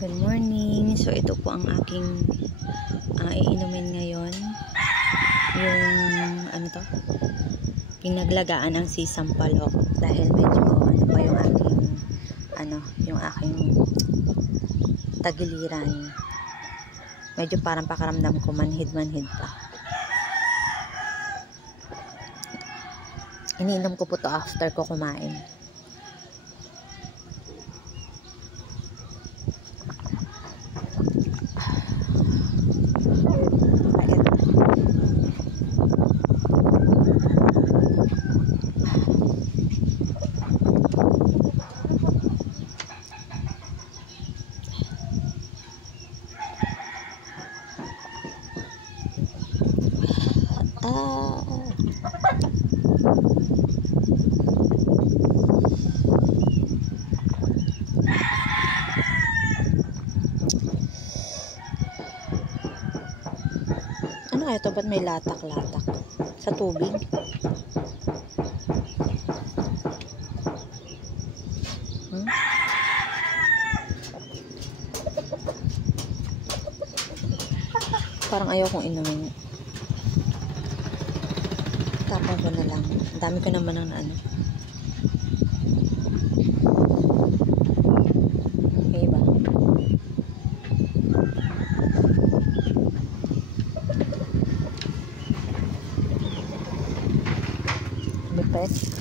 Good morning. So ito po ang aking iinumin ngayon. Yung ano to? Pinaglagaan ng sisampalok dahil medyo ano pa yung aking tagiliran. Medyo parang pakaramdam ko manhid-manhid pa. Iniinom ko po to after ko kumain. Ano kaya ito? Ba't may latak-latak? Sa tubig? Parang ayaw kong inumin. Tapang ko na lang. Ang dami ko naman ng ano. Okay ba? Lupet.